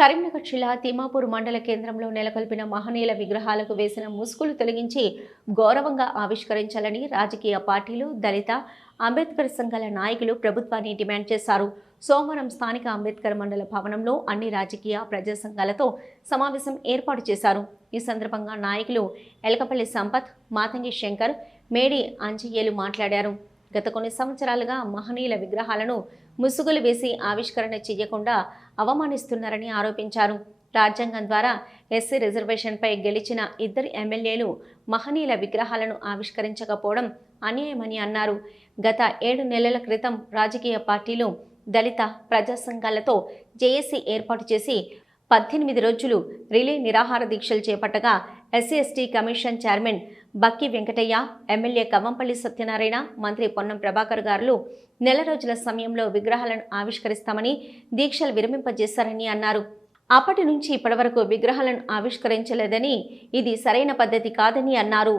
కరీంనగర్ జిల్లా తిమాపూర్ మండల కేంద్రంలో నెలకొల్పిన మహనీయుల విగ్రహాలకు వేసిన ముసుగులు తొలగించి గౌరవంగా ఆవిష్కరించాలని రాజకీయ పార్టీలు దళిత అంబేద్కర్ సంఘాల నాయకులు ప్రభుత్వాన్ని డిమాండ్ చేశారు. సోమవారం స్థానిక అంబేద్కర్ మండల భవనంలో అన్ని రాజకీయ ప్రజా సంఘాలతో సమావేశం ఏర్పాటు చేశారు. ఈ సందర్భంగా నాయకులు ఎలకపల్లి సంపత్ మాతంగి శంకర్ మేడి అంజయ్యలు మాట్లాడారు. గత కొన్ని సంవత్సరాలుగా మహనీయుల విగ్రహాలను ముసుగులు వేసి ఆవిష్కరణ చేయకుండా అవమానిస్తున్నారని ఆరోపించారు. రాజ్యాంగం ద్వారా ఎస్సీ రిజర్వేషన్పై గెలిచిన ఇద్దరు ఎమ్మెల్యేలు మహనీయుల విగ్రహాలను ఆవిష్కరించకపోవడం అన్యాయమని అన్నారు. గత ఏడు నెలల క్రితం రాజకీయ పార్టీలు దళిత ప్రజా సంఘాలతో జేఏసీ ఏర్పాటు చేసి పద్దెనిమిది రోజులు రిలే నిరాహార దీక్షలు చేపట్టగా SC ST commission chairman Bakki Venkataiah MLA Kavvampalli Satyanarayana మంత్రి పొన్నం ప్రభాకర్ గారులు నెల రోజుల సమయంలో విగ్రహాలను ఆవిష్కరిస్తామని దీక్షలు విరమింపజేశారని అన్నారు. అప్పటి నుంచి ఇప్పటివరకు విగ్రహాలను ఆవిష్కరించలేదని ఇది సరైన పద్ధతి కాదని అన్నారు.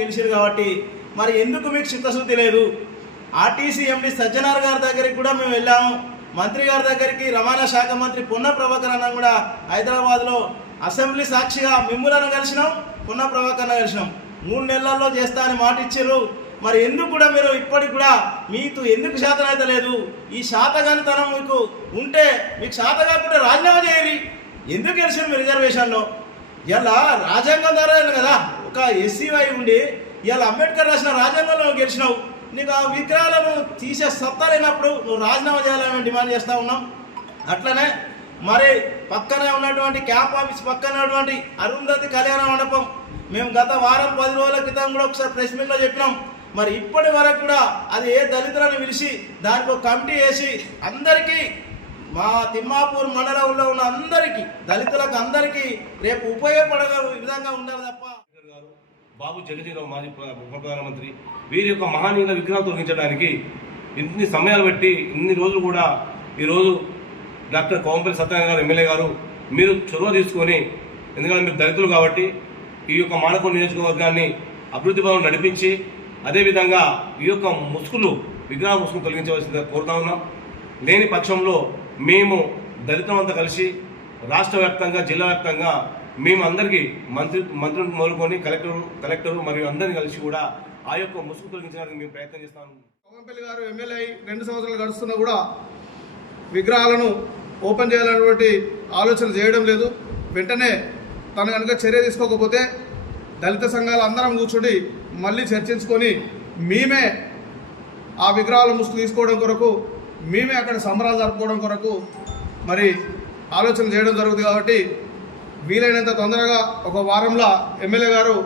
గెలిచారు కాబట్టి మరి ఎందుకు మీకు చిత్తశుద్ధి లేదు? ఆర్టీసీ ఎండి సజ్జనార్ గారి దగ్గరికి కూడా మేము వెళ్ళాము. మంత్రి గారి దగ్గరికి రవాణా శాఖ మంత్రి పొన్న ప్రభాకర్ అన్న కూడా హైదరాబాద్లో అసెంబ్లీ సాక్షిగా మిమ్ములను కలిసినాం పొన్న ప్రభాకర్ కలిసినాం. మూడు నెలల్లో చేస్తా అని మాట ఇచ్చారు. మరి ఎందుకు కూడా మీరు ఇప్పటికి కూడా మీకు ఎందుకు శాతం అయితే లేదు? ఈ శాతగానితనం మీకు ఉంటే మీకు శాత కాకుండా రాజీనామా చేయాలి ఎందుకు గెలిచారు మీ రిజర్వేషన్లో? ఇలా రాజ్యాంగం ద్వారా కదా ఒక ఎస్సీవై ఉండి ఇవాళ అంబేద్కర్ రాసిన రాజ్యాంగంలో గెలిచినావు. నీకు ఆ విగ్రహాలను తీసే సత్తా లేనప్పుడు నువ్వు రాజీనామా చేయాలని డిమాండ్ చేస్తూ ఉన్నాం. అట్లనే మరి పక్కనే ఉన్నటువంటి క్యాంప్ ఆఫీస్ పక్కన ఉన్నటువంటి అరుంధతి కళ్యాణ మండపం మేము గత వారం పది రోజుల క్రితం కూడా ఒకసారి ప్రెస్ మీట్లో చెప్పినాం. మరి ఇప్పటి వరకు కూడా అది ఏ దళితులను పిలిచి దానికి ఒక కమిటీ వేసి అందరికీ మా తిమ్మాపూర్ మండలంలో ఉన్న అందరికీ దళితులకు అందరికీ రేపు ఉపయోగపడే విధంగా ఉండాలి తప్ప బాబు జగజీరావు మాజీ ప్ర- ఉప ప్రధానమంత్రి. వీరి యొక్క మహానీయుల విగ్రహం తొలగించడానికి ఇన్ని సమయాలు పెట్టి ఇన్ని రోజులు కూడా ఈరోజు డాక్టర్ కోంపల్లి సత్యనారాయణ గారు ఎమ్మెల్యే గారు మీరు చొరవ తీసుకొని ఎందుకంటే మీరు దళితులు కాబట్టి ఈ యొక్క మానకొండ నియోజకవర్గాన్ని అభివృద్ధి భవనం నడిపించి అదేవిధంగా ఈ యొక్క ముసుగులు విగ్రహ ముసుగులు తొలగించవలసిందిగా కోరుతా ఉన్నాం. లేని పక్షంలో మేము దళితులంతా కలిసి రాష్ట్ర వ్యాప్తంగా జిల్లా వ్యాప్తంగా మేమందరికీ మంత్రి మంత్రి మంత్రులు మొదలుకొని కలెక్టర్ కలెక్టర్ మరియు అందరిని కలిసి కూడా ఆ యొక్క ముసుగు తొలగించడానికి మేము ప్రయత్నం చేస్తాము కోగంపల్లి గారు ఎమ్మెల్యే రెండు సంవత్సరాలు గడుస్తున్నా కూడా విగ్రహాలను ఓపెన్ చేయాలన్నటువంటి ఆలోచన చేయడం లేదు. వెంటనే తను కనుక చర్య తీసుకోకపోతే దళిత సంఘాలు అందరం కూర్చుని మళ్ళీ చర్చించుకొని మేమే ఆ విగ్రహాల ముసుగు తీసుకోవడం కొరకు మేమే అక్కడ సంబరాలు జరుపుకోవడం కొరకు మరి ఆలోచన చేయడం జరుగుతుంది కాబట్టి వీలైనంత తొందరగా ఒక వారంలో ఎమ్మెల్యే గారు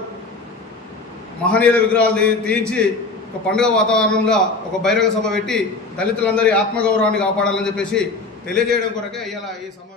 మహనీయుల విగ్రహాలు తీయించి ఒక పండుగ వాతావరణంలో ఒక బహిరంగ సభ పెట్టి దళితులందరి ఆత్మగౌరవాన్ని కాపాడాలని చెప్పేసి తెలియజేయడం కొరకే ఇలా ఈ సమావేశం